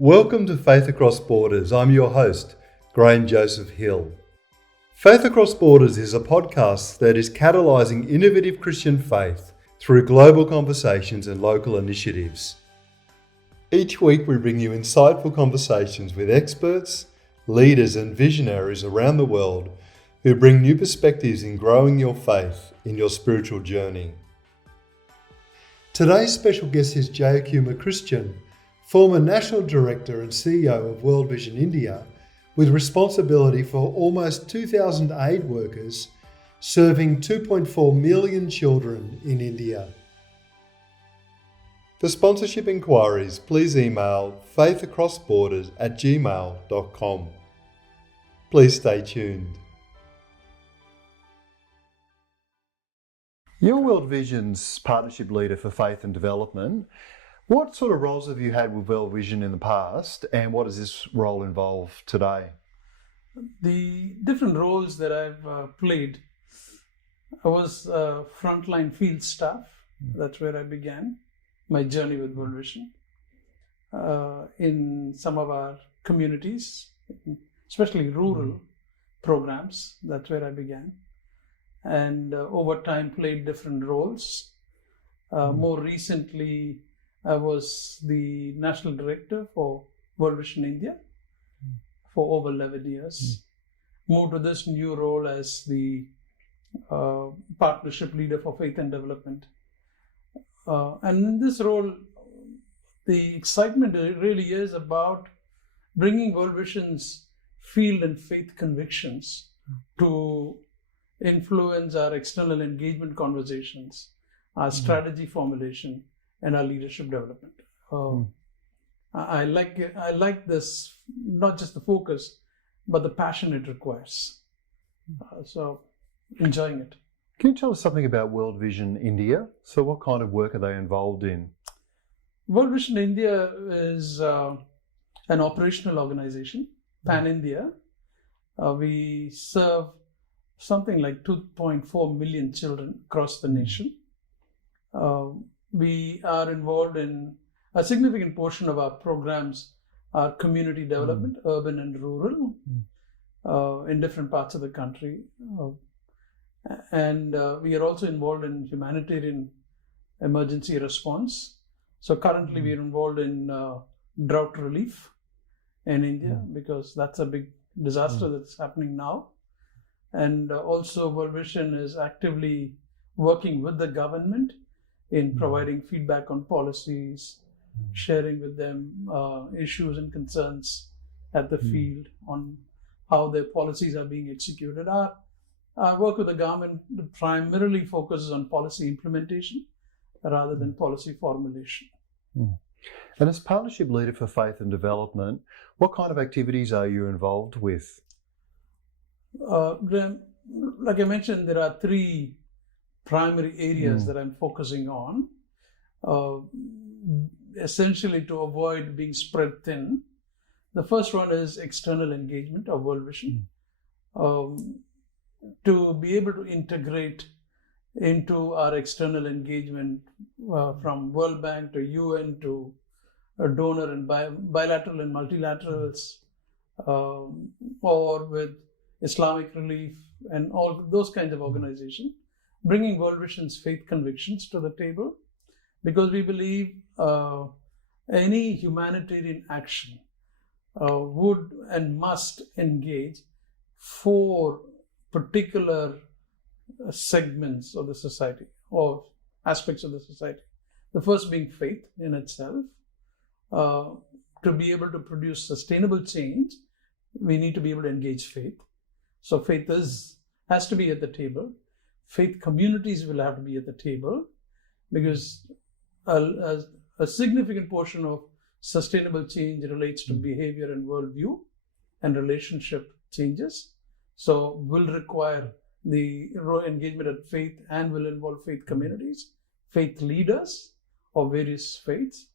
Welcome to Faith Across Borders. I'm your host, Graham Joseph Hill. Faith Across Borders is a podcast that is catalysing innovative Christian faith through global conversations and local initiatives. Each week we bring you insightful conversations with experts, leaders and visionaries around the world who bring new perspectives in growing your faith in your spiritual journey. Today's special guest is Jayakumar Christian, former National Director and CEO of World Vision India, with responsibility for almost 2,000 aid workers serving 2.4 million children in India. For sponsorship inquiries, please email faithacrossborders@gmail.com. Please stay tuned. You're World Vision's Partnership Leader for Faith and Development. What sort of roles have you had with World Vision in the past, and what does this role involve today? The different roles that I've played, I was frontline field staff. That's where I began my journey with World Vision. In some of our communities, especially rural programs, that's where I began. And over time played different roles. More recently, I was the National Director for World Vision India for over 11 years. Moved to this new role as the Partnership Leader for Faith and Development. And in this role, the excitement really is about bringing World Vision's field and faith convictions to influence our external engagement conversations, our strategy formulation, and our leadership development. I like this, not just the focus, but the passion it requires. So, enjoying it. Can you tell us something about World Vision India? So what kind of work are they involved in? World Vision India is an operational organization, pan-India. We serve something like 2.4 million children across the nation. We are involved in a significant portion of our programs are community development, urban and rural, in different parts of the country. And we are also involved in humanitarian emergency response. So currently we are involved in drought relief in India because that's a big disaster that's happening now. And also World Vision is actively working with the government in providing feedback on policies, sharing with them issues and concerns at the field on how their policies are being executed. Our work with the government primarily focuses on policy implementation rather than policy formulation. And as Partnership Leader for Faith and Development, what kind of activities are you involved with? Graham, like I mentioned, there are three primary areas that I'm focusing on, essentially to avoid being spread thin. The first one is external engagement of World Vision, to be able to integrate into our external engagement from World Bank to UN to a donor and bilateral and multilaterals, or with Islamic Relief and all those kinds of organizations, bringing World Vision's faith convictions to the table, because we believe any humanitarian action would and must engage four particular segments of the society or aspects of the society. The first being faith in itself. To be able to produce sustainable change, we need to be able to engage faith. So faith has to be at the table. Faith communities will have to be at the table, because a significant portion of sustainable change relates to behavior and worldview and relationship changes. So will require the engagement at faith and will involve faith communities, faith leaders of various faiths,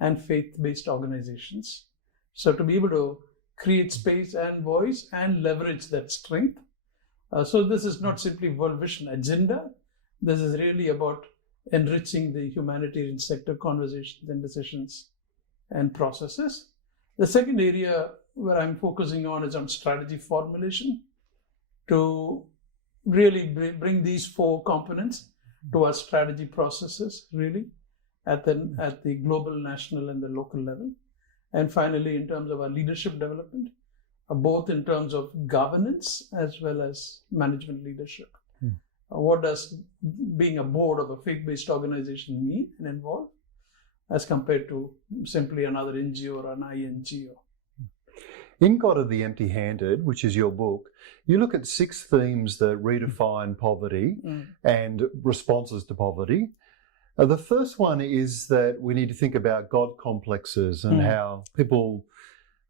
and faith-based organizations. So to be able to create space and voice and leverage that strength. So this is not simply World Vision agenda. This is really about enriching the humanitarian sector conversations and decisions and processes. The second area where I'm focusing on is on strategy formulation, to really bring these 4 components to our strategy processes, really, at the global, national, and the local level. And finally, in terms of our leadership development, both in terms of governance as well as management leadership. What does being a board of a faith-based organization mean and involve, as compared to simply another NGO or an INGO? In God of the Empty-Handed, which is your book, you look at 6 themes that redefine poverty and responses to poverty. The first one is that we need to think about God complexes and how people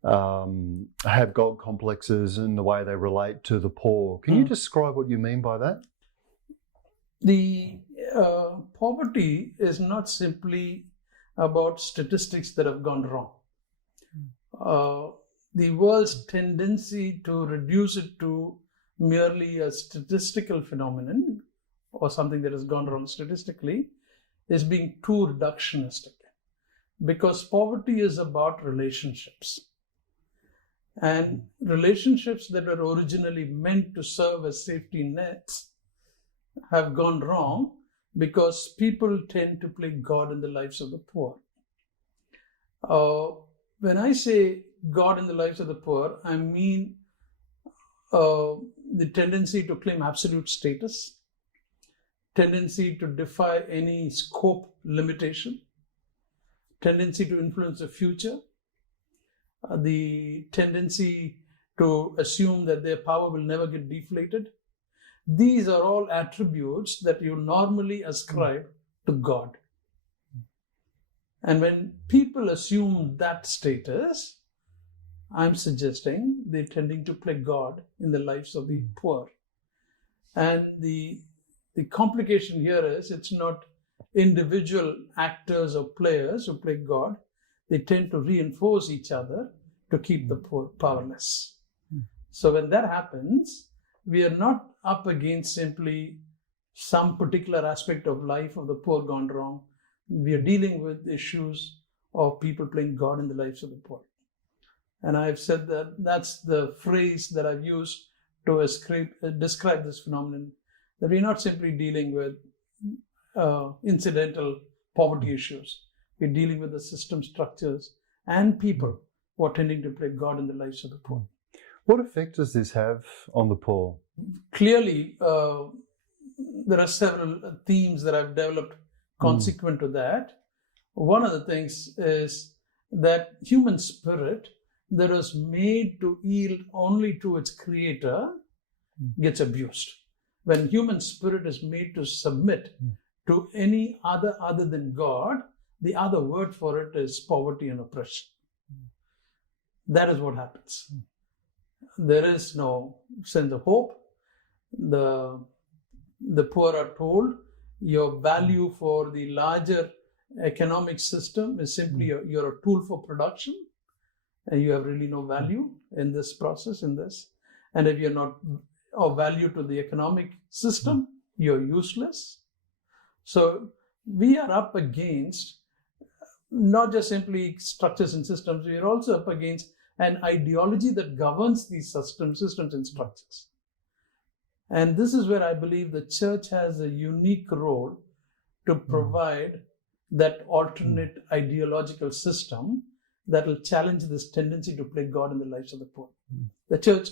have God complexes in the way they relate to the poor. Can you describe what you mean by that? The poverty is not simply about statistics that have gone wrong. The world's tendency to reduce it to merely a statistical phenomenon or something that has gone wrong statistically is being too reductionistic, because poverty is about relationships. And relationships that were originally meant to serve as safety nets have gone wrong because people tend to play God in the lives of the poor. When I say God in the lives of the poor, I mean the tendency to claim absolute status, tendency to defy any scope limitation, tendency to influence the future, the tendency to assume that their power will never get deflated. These are all attributes that you normally ascribe to God. And when people assume that status, I'm suggesting they're tending to play God in the lives of the poor. And the complication here is it's not individual actors or players who play God. They tend to reinforce each other to keep the poor powerless. So when that happens, we are not up against simply some particular aspect of life of the poor gone wrong. We are dealing with issues of people playing God in the lives of the poor. And I've said that that's the phrase that I've used to describe this phenomenon, that we're not simply dealing with incidental poverty issues. We're dealing with the system structures and people who are tending to play God in the lives of the poor. What effect does this have on the poor? Clearly, there are several themes that I've developed consequent to that. One of the things is that human spirit that was made to yield only to its creator gets abused. When human spirit is made to submit to any other than God, the other word for it is poverty and oppression. That is what happens. There is no sense of hope. The poor are told your value for the larger economic system is simply you're a tool for production, and you have really no value in this process, in this. And if you're not of value to the economic system, you're useless. So we are up against not just simply structures and systems, we are also up against an ideology that governs these systems and structures. And this is where I believe the church has a unique role to provide that alternate ideological system that will challenge this tendency to play God in the lives of the poor. The church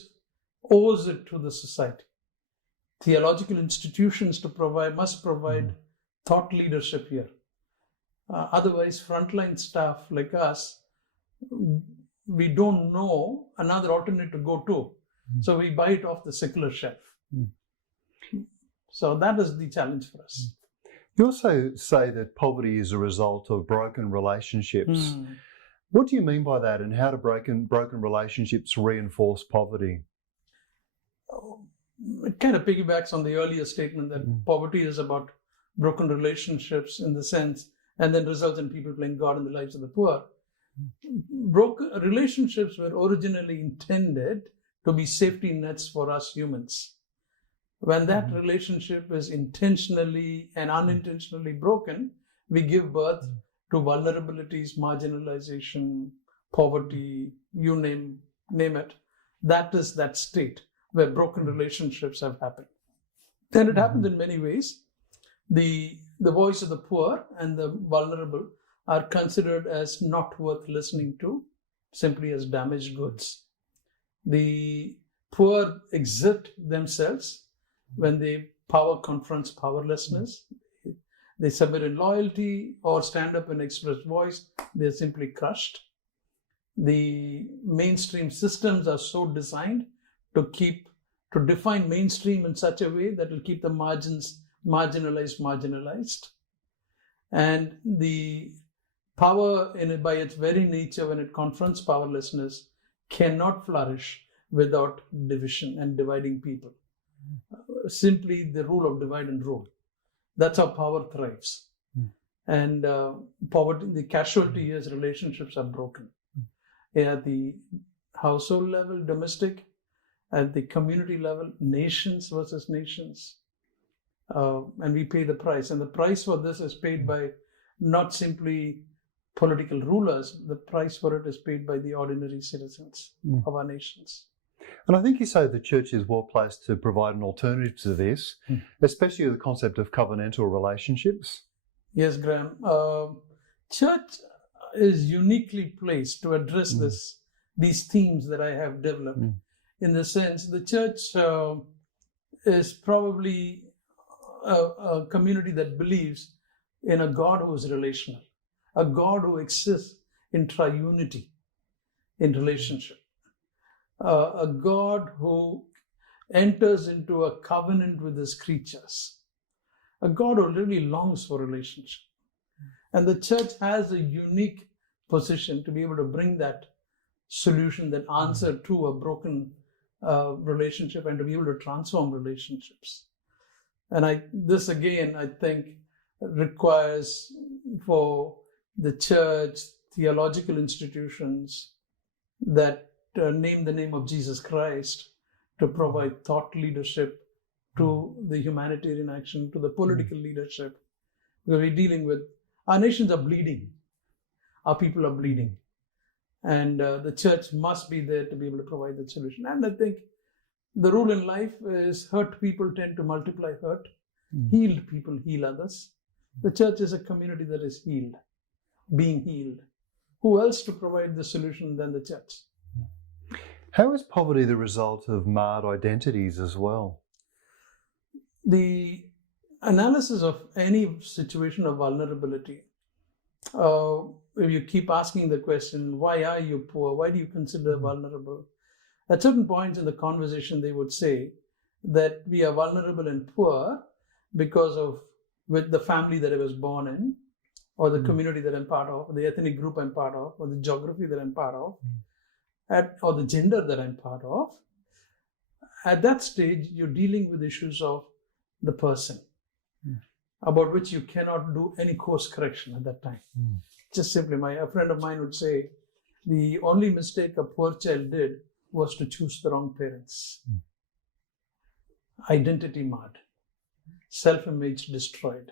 owes it to the society. Theological institutions must provide thought leadership here. Otherwise, frontline staff like us, we don't know another alternate to go to. So we buy it off the secular shelf. So that is the challenge for us. You also say that poverty is a result of broken relationships. What do you mean by that, and how do broken relationships reinforce poverty? It kind of piggybacks on the earlier statement that poverty is about broken relationships in the sense, and then results in people playing God in the lives of the poor. Broken relationships were originally intended to be safety nets for us humans. When that relationship is intentionally and unintentionally broken, we give birth to vulnerabilities, marginalization, poverty, you name it. That is that state where broken relationships have happened. And it happens in many ways. The voice of the poor and the vulnerable are considered as not worth listening to, simply as damaged goods. The poor exert themselves when power confronts powerlessness. They submit in loyalty or stand up and express voice. They're simply crushed. The mainstream systems are so designed to define mainstream in such a way that will keep the margins marginalized. And the power, by its very nature, when it confronts powerlessness, cannot flourish without division and dividing people. Simply the rule of divide and rule. That's how power thrives. And poverty, the casualty is relationships are broken. At the household level, domestic, at the community level, nations versus nations. And we pay the price. And the price for this is paid by not simply political rulers. The price for it is paid by the ordinary citizens of our nations. And I think you say the church is well placed to provide an alternative to this, especially the concept of covenantal relationships. Yes, Graham. Church is uniquely placed to address these themes that I have developed. In the sense, the church is probably a community that believes in a God who is relational, a God who exists in triunity, in relationship, a God who enters into a covenant with his creatures, a God who really longs for relationship. And the church has a unique position to be able to bring that solution, that answer to a broken relationship, and to be able to transform relationships. And this again, I think, requires for the church, theological institutions that name the name of Jesus Christ to provide thought leadership to the humanitarian action, to the political leadership. Because we're dealing with, our nations are bleeding. Our people are bleeding. And the church must be there to be able to provide that solution. And I think the rule in life is hurt people tend to multiply hurt. Healed people heal others. The church is a community that is healed, being healed. Who else to provide the solution than the church? How is poverty the result of marred identities as well? The analysis of any situation of vulnerability, if you keep asking the question, why are you poor? Why do you consider vulnerable? At certain points in the conversation, they would say that we are vulnerable and poor because of with the family that I was born in, or the community that I'm part of, or the ethnic group I'm part of, or the geography that I'm part of, or the gender that I'm part of. At that stage, you're dealing with issues of the person, about which you cannot do any course correction at that time. Just simply, a friend of mine would say, the only mistake a poor child did was to choose the wrong parents. Identity marred, self-image destroyed.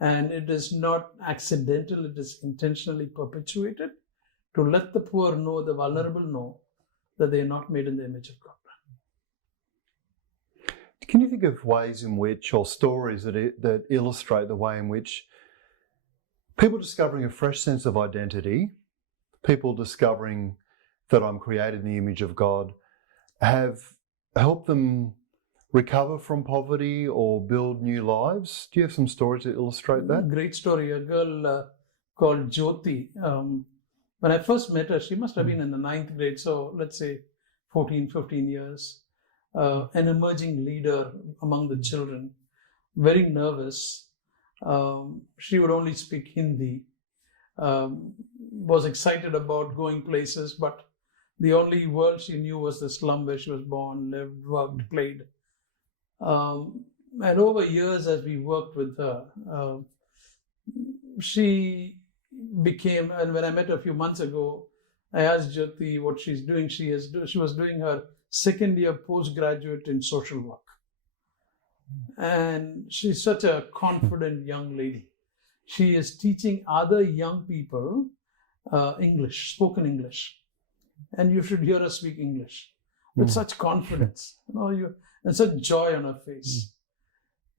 And it is not accidental, it is intentionally perpetuated to let the poor know, the vulnerable know, that they are not made in the image of God. Can you think of ways in which, or stories that illustrate the way in which people discovering a fresh sense of identity, people discovering that I'm created in the image of God, have helped them recover from poverty or build new lives? Do you have some stories that illustrate that? Great story. A girl called Jyoti. When I first met her, she must have been in the 9th grade, so let's say 14, 15 years. An emerging leader among the children, very nervous. She would only speak Hindi, was excited about going places, but the only world she knew was the slum where she was born, lived, worked, played. And over years, as we worked with her, she became, and when I met her a few months ago, I asked Jyoti what she's doing. She was doing her second year postgraduate in social work. And she's such a confident young lady. She is teaching other young people English, spoken English. And you should hear her speak English with such confidence, and such joy on her face.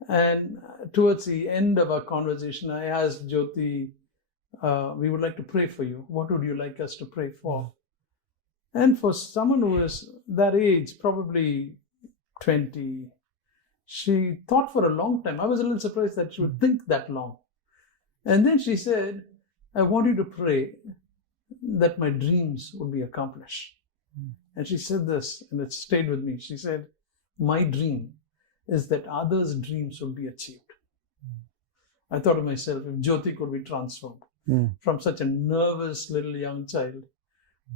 And towards the end of our conversation, I asked Jyoti, we would like to pray for you. What would you like us to pray for? And for someone who is that age, probably 20, she thought for a long time. I was a little surprised that she would think that long. And then she said, I want you to pray that my dreams would be accomplished. And she said this, and it stayed with me. She said, my dream is that others' dreams will be achieved. I thought to myself, if Jyoti could be transformed from such a nervous little young child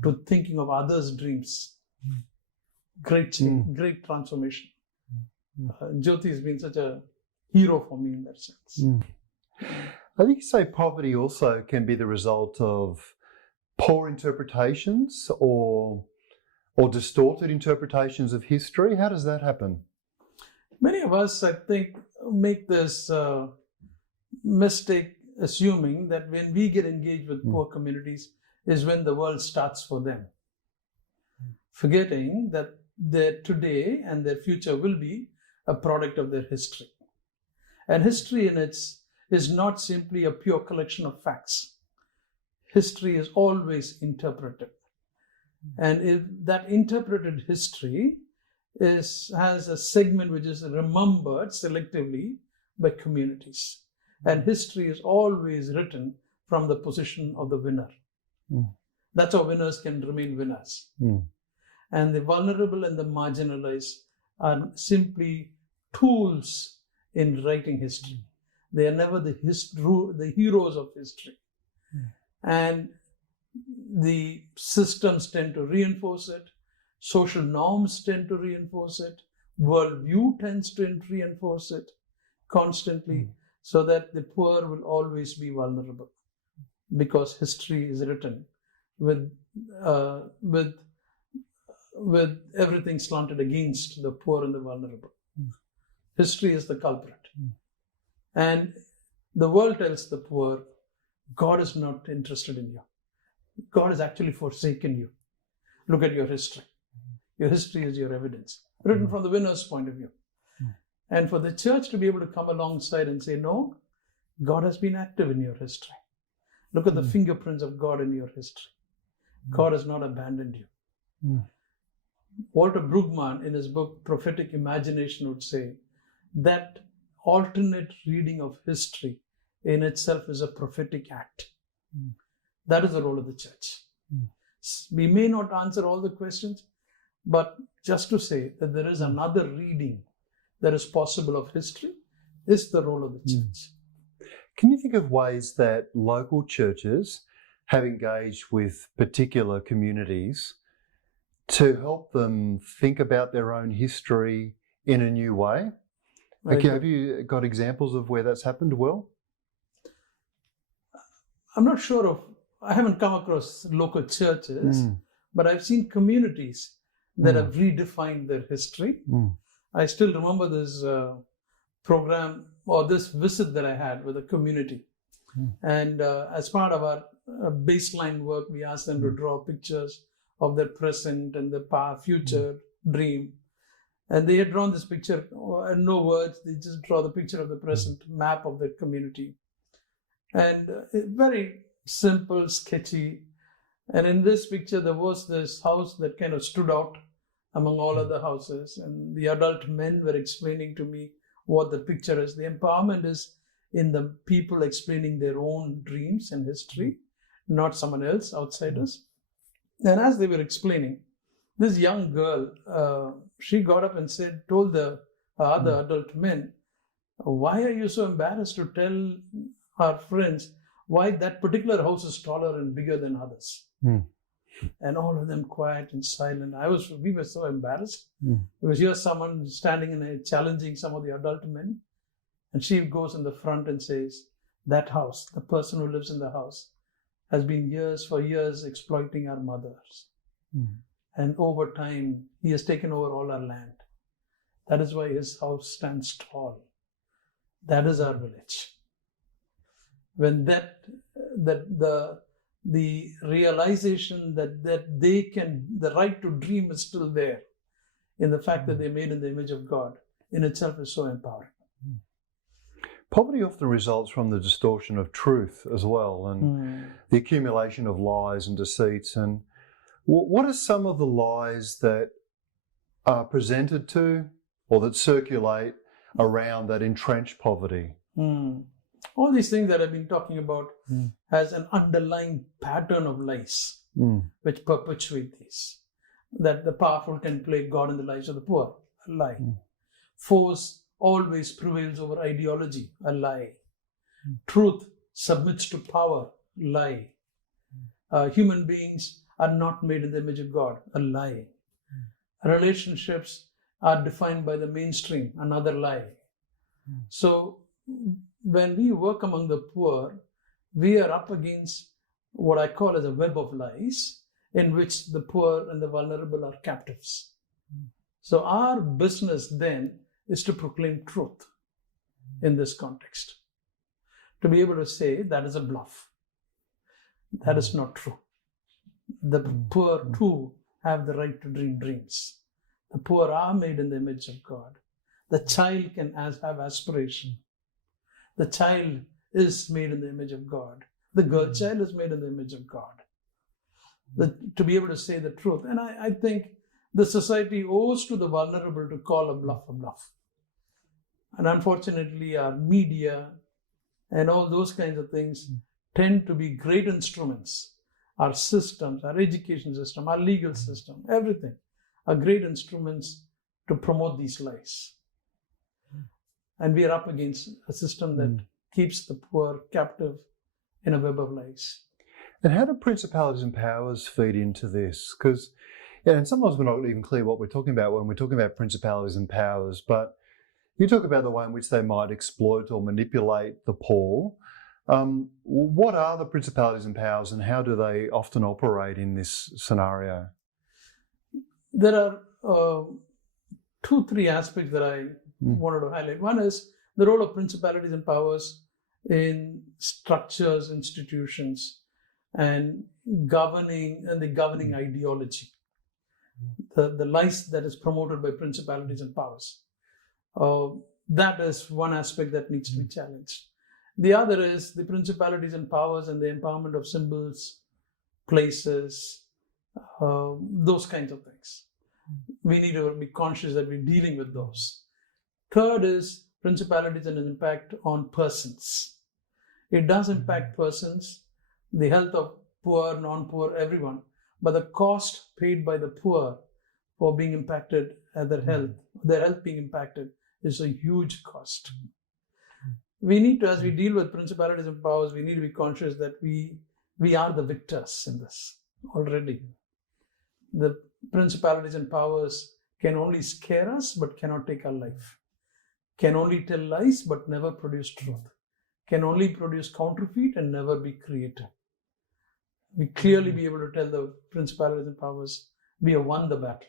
to thinking of others' dreams, great change, great transformation. Jyoti has been such a hero for me in that sense. I think you say poverty also can be the result of poor interpretations or distorted interpretations of history. How does that happen? Many of us, I think, make this mistake assuming that when we get engaged with poor communities is when the world starts for them, forgetting that their today and their future will be a product of their history. And history is not simply a pure collection of facts. History is always interpreted. And if that interpreted history has a segment which is remembered selectively by communities. And history is always written from the position of the winner. That's how winners can remain winners. And the vulnerable and the marginalized are simply tools in writing history. They are never the heroes of history. And the systems tend to reinforce it. Social norms tend to reinforce it. Worldview tends to reinforce it constantly, so that the poor will always be vulnerable, because history is written with everything slanted against the poor and the vulnerable. History is the culprit. And the world tells the poor, God is not interested in you. God has actually forsaken you. Look at your history. Your history is your evidence, written from the winner's point of view. And for the church to be able to come alongside and say, no, God has been active in your history. Look at the fingerprints of God in your history. God has not abandoned you. Walter Brueggemann, in his book Prophetic Imagination, would say that alternate reading of history in itself is a prophetic act. That is the role of the church. We may not answer all the questions, but just to say that there is another reading that is possible of history is the role of the church. Can you think of ways that local churches have engaged with particular communities to help them think about their own history in a new way? Have you got examples of where that's happened well? I'm not sure I haven't come across local churches, but I've seen communities that have redefined their history. I still remember this program or this visit that I had with a community. And as part of our baseline work, we asked them to draw pictures of their present and their future dream. And they had drawn this picture, no words, they just draw the picture of the present map of the community. And very simple, sketchy. And in this picture, there was this house that kind of stood out among all other houses. And the adult men were explaining to me what the picture is. The empowerment is in the people explaining their own dreams and history, not someone else, outsiders. And as they were explaining, this young girl, she got up and told the other adult men, why are you so embarrassed to tell our friends why that particular house is taller and bigger than others? And all of them quiet and silent. We were so embarrassed. Because here's someone standing and challenging some of the adult men. And she goes in the front and says, that house, the person who lives in the house, has been for years exploiting our mothers. And over time, he has taken over all our land. That is why his house stands tall. That is our village. When the the realization that the right to dream is still there in the fact that they're made in the image of God in itself is so empowering. Poverty often results from the distortion of truth as well, and the accumulation of lies and deceits. And what are some of the lies that are presented to or that circulate around that entrenched poverty? All these things that I've been talking about has an underlying pattern of lies which perpetuate these. That the powerful can play God in the lives of the poor, a lie. Force always prevails over ideology, a lie. Truth submits to power, lie. Human beings are not made in the image of God, a lie. Relationships are defined by the mainstream, another lie. So when we work among the poor, we are up against what I call as a web of lies in which the poor and the vulnerable are captives. So our business then is to proclaim truth in this context. To be able to say that is a bluff. That is not true. The poor too have the right to dream dreams. The poor are made in the image of God. The child can have aspiration. The child is made in the image of God. The girl child is made in the image of God. To be able to say the truth. And I think the society owes to the vulnerable to call a bluff a bluff. And unfortunately, our media and all those kinds of things tend to be great instruments. Our systems, our education system, our legal system, everything are great instruments to promote these lies. And we are up against a system that keeps the poor captive in a web of lies. And how do principalities and powers feed into this? Because, and sometimes we're not even clear what we're talking about when we're talking about principalities and powers, but you talk about the way in which they might exploit or manipulate the poor. What are the principalities and powers, and how do they often operate in this scenario? There are 2-3 aspects that I wanted to highlight. One is the role of principalities and powers in structures, institutions, and the governing ideology. The lies that is promoted by principalities and powers. That is one aspect that needs to be challenged. The other is the principalities and powers and the empowerment of symbols, places, those kinds of things. We need to be conscious that we're dealing with those. Third is principalities and an impact on persons. It does impact persons, the health of poor, non-poor, everyone, but the cost paid by the poor for being impacted at their health being impacted is a huge cost. We need to, as we deal with principalities and powers, we need to be conscious that we are the victors in this already. The principalities and powers can only scare us but cannot take our life. Can only tell lies but never produce truth. Can only produce counterfeit and never be creative. We clearly be able to tell the principalities and powers we have won the battle.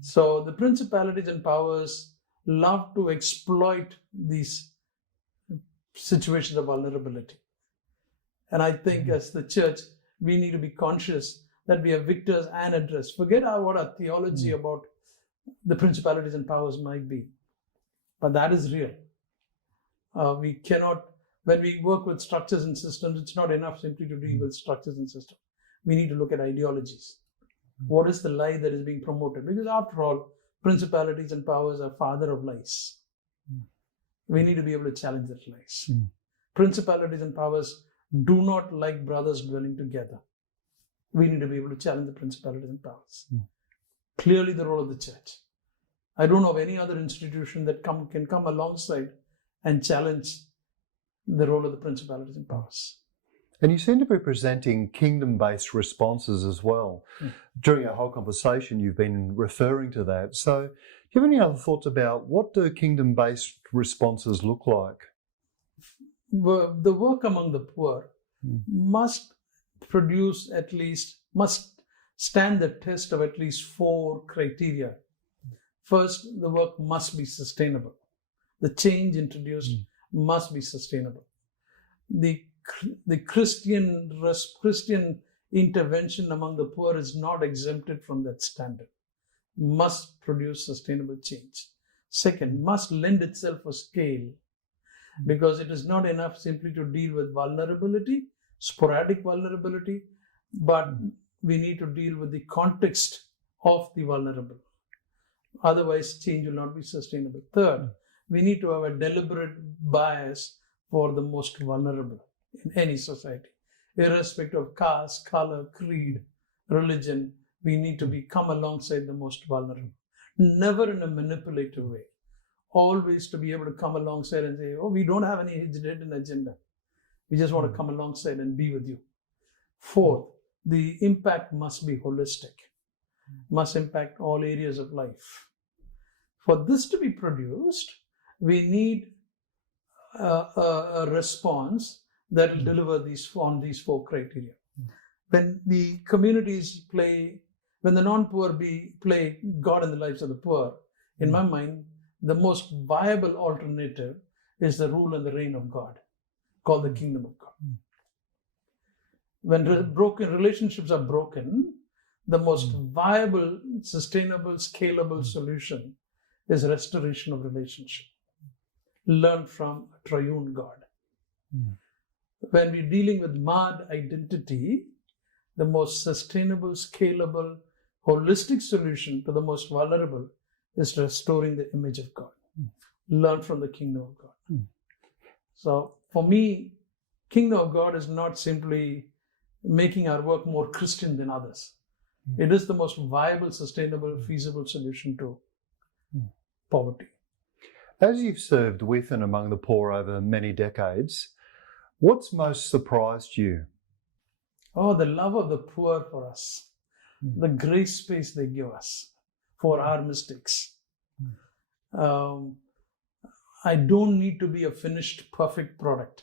So the principalities and powers love to exploit these situations of vulnerability. And I think as the church, we need to be conscious that we are victors and address. Forget what our theology about the principalities and powers might be. But that is real. We cannot, when we work with structures and systems, it's not enough simply to deal with structures and systems. We need to look at ideologies. What is the lie that is being promoted? Because after all, principalities and powers are father of lies. We need to be able to challenge that lies. Principalities and powers do not like brothers dwelling together. We need to be able to challenge the principalities and powers. Clearly the role of the church. I don't know of any other institution that can come alongside and challenge the role of the principalities and powers. And you seem to be presenting kingdom-based responses as well. During our whole conversation, you've been referring to that. So do you have any other thoughts about what do kingdom-based responses look like? The work among the poor must stand the test of at least 4 criteria. First, the work must be sustainable. The change introduced must be sustainable. The Christian intervention among the poor is not exempted from that standard. Must produce sustainable change. Second, must lend itself a scale, because it is not enough simply to deal with vulnerability, sporadic vulnerability, but we need to deal with the context of the vulnerable. Otherwise, change will not be sustainable. Third, we need to have a deliberate bias for the most vulnerable in any society. Irrespective of caste, color, creed, religion, we need to come alongside the most vulnerable. Never in a manipulative way. Always to be able to come alongside and say, oh, we don't have any hidden agenda. We just want to come alongside and be with you. Fourth, the impact must be holistic, must impact all areas of life. For this to be produced, we need a response that will deliver on these four criteria. When the communities when the non-poor play God in the lives of the poor, in my mind, the most viable alternative is the rule and the reign of God, called the kingdom of God. When relationships are broken, the most viable, sustainable, scalable solution is restoration of relationship. Learn from a triune God. When we're dealing with marred identity, the most sustainable, scalable, holistic solution to the most vulnerable is restoring the image of God. Learn from the kingdom of God. So for me, kingdom of God is not simply making our work more Christian than others. It is the most viable, sustainable, feasible solution to poverty. As you've served with and among the poor over many decades, what's most surprised you? Oh, the love of the poor for us, the grace space they give us for our mistakes. I don't need to be a finished, perfect product.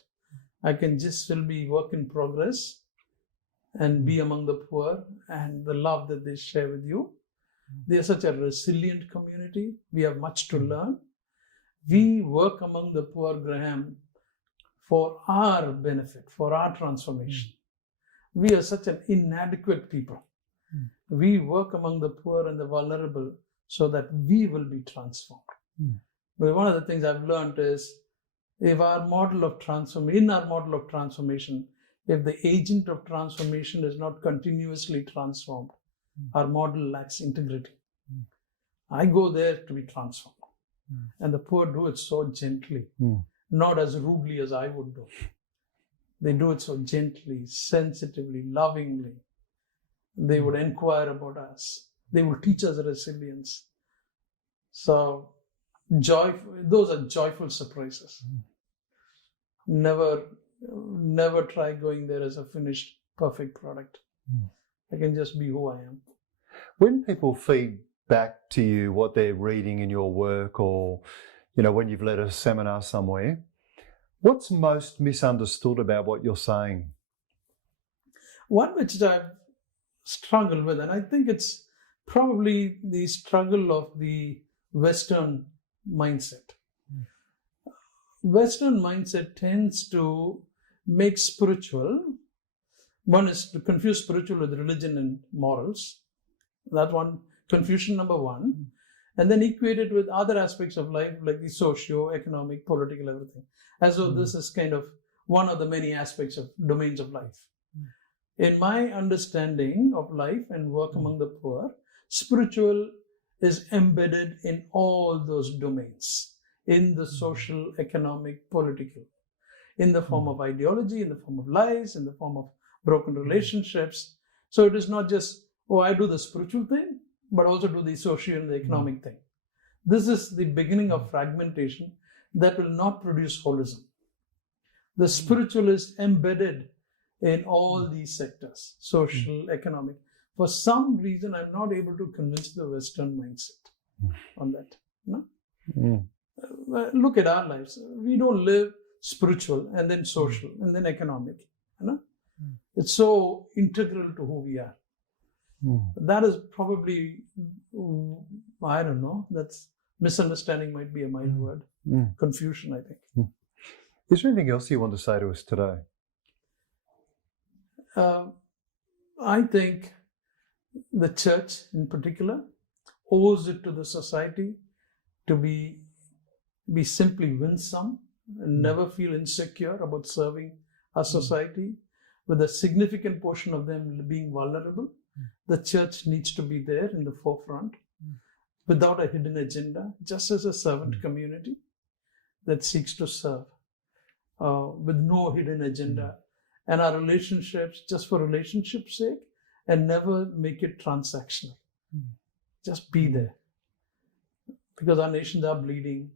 I can just still be work in progress and be among the poor, and the love that they share with you. They are such a resilient community. We have much to learn. We work among the poor, Graham, for our benefit, for our transformation. We are such an inadequate people. We work among the poor and the vulnerable so that we will be transformed. But one of the things I've learned is, if our model of transformation, if the agent of transformation is not continuously transformed, our model lacks integrity. I go there to be transformed. And the poor do it so gently, not as rudely as I would do. They do it so gently, sensitively, lovingly. They would inquire about us. They will teach us resilience. So, those are joyful surprises. Never try going there as a finished, perfect product. I can just be who I am. When people feed back to you what they're reading in your work, or when you've led a seminar somewhere, what's most misunderstood about what you're saying? One which I've struggled with, and I think it's probably the struggle of the Western mindset. Western mindset tends to make spiritual, one is to confuse spiritual with religion and morals. That one, confusion number one. And then equate it with other aspects of life, like the socio-economic, political, everything. As though this is kind of one of the many aspects of domains of life. In my understanding of life and work among the poor, spiritual is embedded in all those domains, in the social, economic, political, in the form of ideology, in the form of lies, in the form of broken relationships. So it is not just, I do the spiritual thing, but also do the social and the economic thing. This is the beginning of fragmentation that will not produce holism. The spiritual is embedded in all these sectors, social, economic. For some reason, I'm not able to convince the Western mindset on that. No? Look at our lives. We don't live spiritual and then social and then economic. It's so integral to who we are. That is probably, I don't know, that's misunderstanding might be a mild word. Confusion, I think. Is there anything else you want to say to us today? I think the church in particular owes it to the society to be simply winsome and never feel insecure about serving our society, with a significant portion of them being vulnerable. The church needs to be there in the forefront without a hidden agenda, just as a servant community that seeks to serve with no hidden agenda. And our relationships, just for relationship's sake, and never make it transactional. Just be there. Because our nations are bleeding.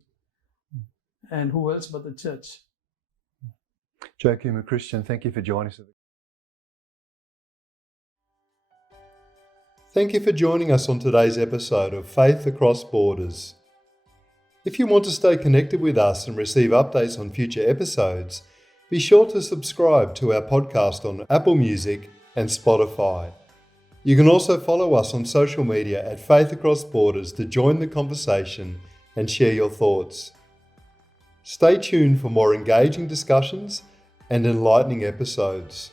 And who else but the church? Joachim, a Christian, thank you for joining us. Thank you for joining us on today's episode of Faith Across Borders. If you want to stay connected with us and receive updates on future episodes, be sure to subscribe to our podcast on Apple Music and Spotify. You can also follow us on social media at Faith Across Borders to join the conversation and share your thoughts. Stay tuned for more engaging discussions and enlightening episodes.